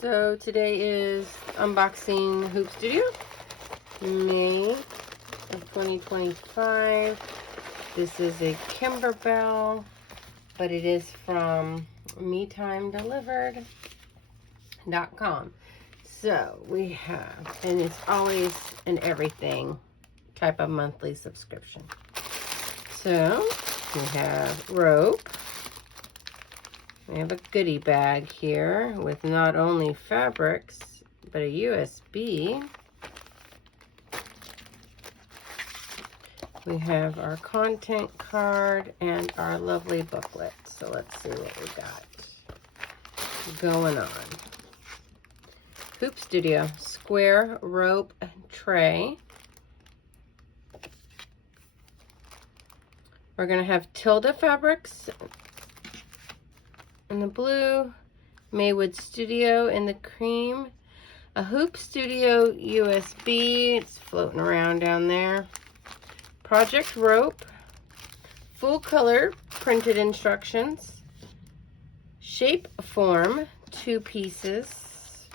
So today is unboxing Hoop Studio, May of 2025. This is a Kimberbell, but it is from MeTimeDelivered.com. So we have, and it's always an everything type of monthly subscription. So we have rope. We have a goodie bag here with not only fabrics, but a USB. We have our content card and our lovely booklet. So let's see what we got going on. Hoop Studio square rope tray. We're going to have Tilda fabrics in the blue, Maywood Studio in the cream, a Hoop Studio USB, it's floating around down there, project rope, full color printed instructions, shape form, 2 pieces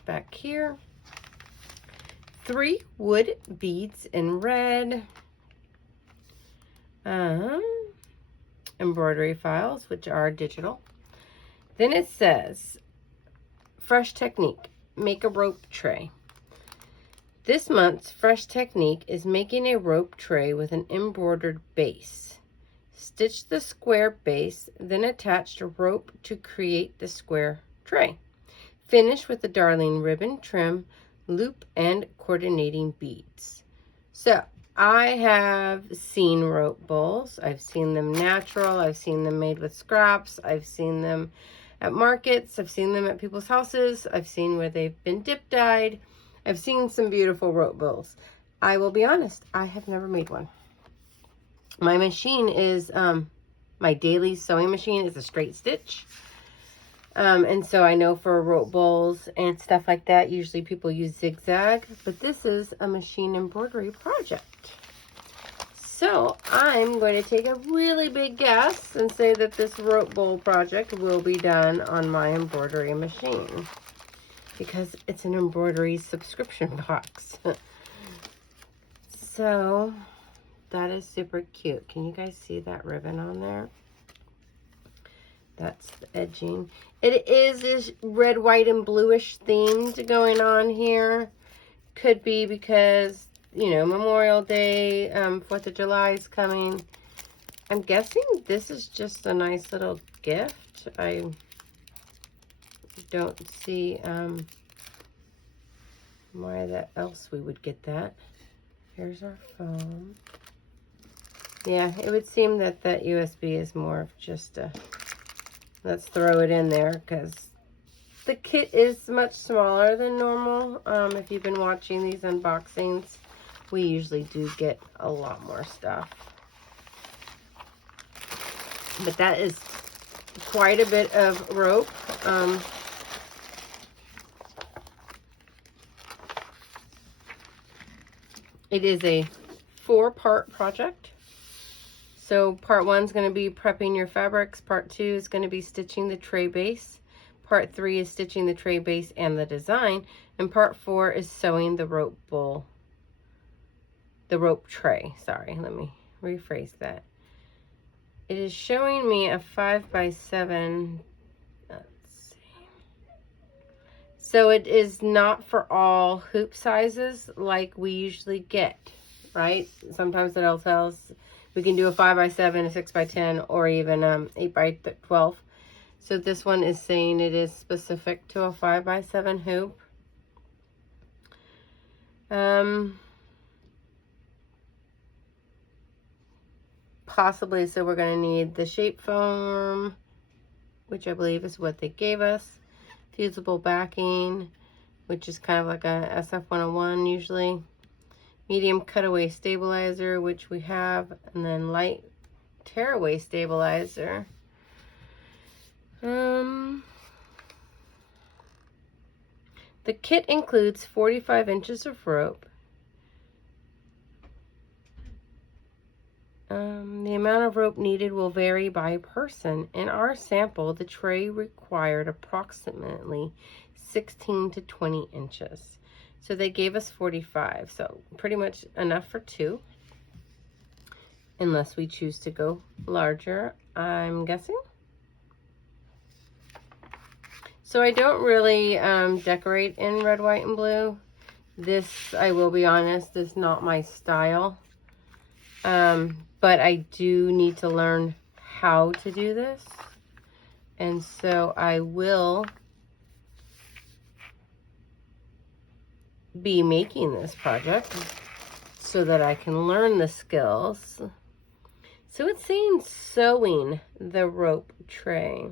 back here, 3 wood beads in red, embroidery files, which are digital. Then it says, Fresh Technique, make a rope tray. This month's Fresh Technique is making a rope tray with an embroidered base. Stitch the square base, then attach a rope to create the square tray. Finish with the Darling ribbon trim, loop, and coordinating beads. So, I have seen rope bowls. I've seen them natural. I've seen them made with scraps. I've seen them at markets. I've seen them at people's houses. I've seen where they've been dip dyed. I've seen some beautiful rope bowls. I will be honest, I have never made one. My machine is, my daily sewing machine is a straight stitch. And so I know for rope bowls and stuff like that, usually people use zigzag, but this is a machine embroidery project. So I'm going to take a really big guess and say that this rope bowl project will be done on my embroidery machine because it's an embroidery subscription box. So that is super cute. Can you guys see that ribbon on there? That's the edging. It is this red, white, and bluish themed going on here. Could be because, you know, Memorial Day, 4th of July is coming. I'm guessing this is just a nice little gift. I don't see why else we would get that. Here's our foam. Yeah, it would seem that that USB is more of just a, let's throw it in there because the kit is much smaller than normal. If you've been watching these unboxings, we usually do get a lot more stuff. But that is quite a bit of rope. It is a 4-part project. So part 1 is going to be prepping your fabrics. Part 2 is going to be stitching the tray base. Part 3 is stitching the tray base and the design. And part 4 is sewing the rope bowl. The rope tray. Sorry, let me rephrase that. It is showing me a 5x7. Let's see. So it is not for all hoop sizes like we usually get, right? Sometimes it'll tell us we can do a 5x7, a 6x10, or even 8x12. So this one is saying it is specific to a 5x7 hoop. Possibly, so we're going to need the shape foam, which I believe is what they gave us. Fusible backing, which is kind of like a SF101 usually. Medium cutaway stabilizer, which we have, and then light tearaway stabilizer. The kit includes 45 inches of rope, The amount of rope needed will vary by person. In our sample, the tray required approximately 16 to 20 inches. So they gave us 45, so pretty much enough for 2. Unless we choose to go larger, I'm guessing. So I don't really decorate in red, white, and blue. This, I will be honest, is not my style. But I do need to learn how to do this. And so I will be making this project so that I can learn the skills. So it's saying sewing the rope tray.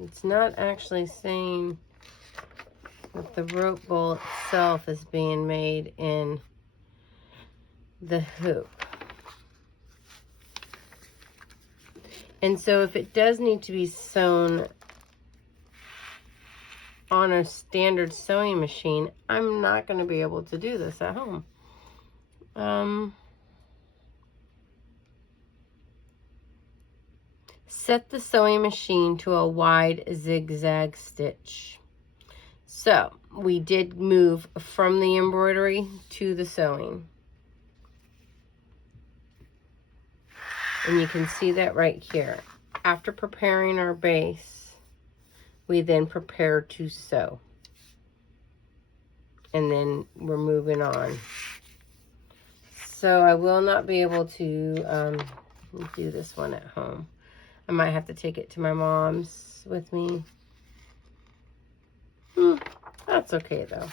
It's not actually saying that the rope bowl itself is being made in the hoop. And so if it does need to be sewn on a standard sewing machine, I'm not going to be able to do this at home. Set the sewing machine to a wide zigzag stitch. So we did move from the embroidery to the sewing. And you can see that right here. After preparing our base, we then prepare to sew. And then we're moving on. So I will not be able to do this one at home. I might have to take it to my mom's with me. That's okay though.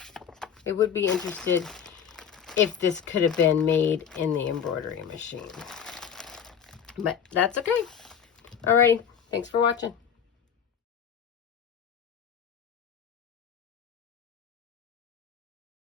It would be interested if this could have been made in the embroidery machine. But that's okay. Alrighty, thanks for watching.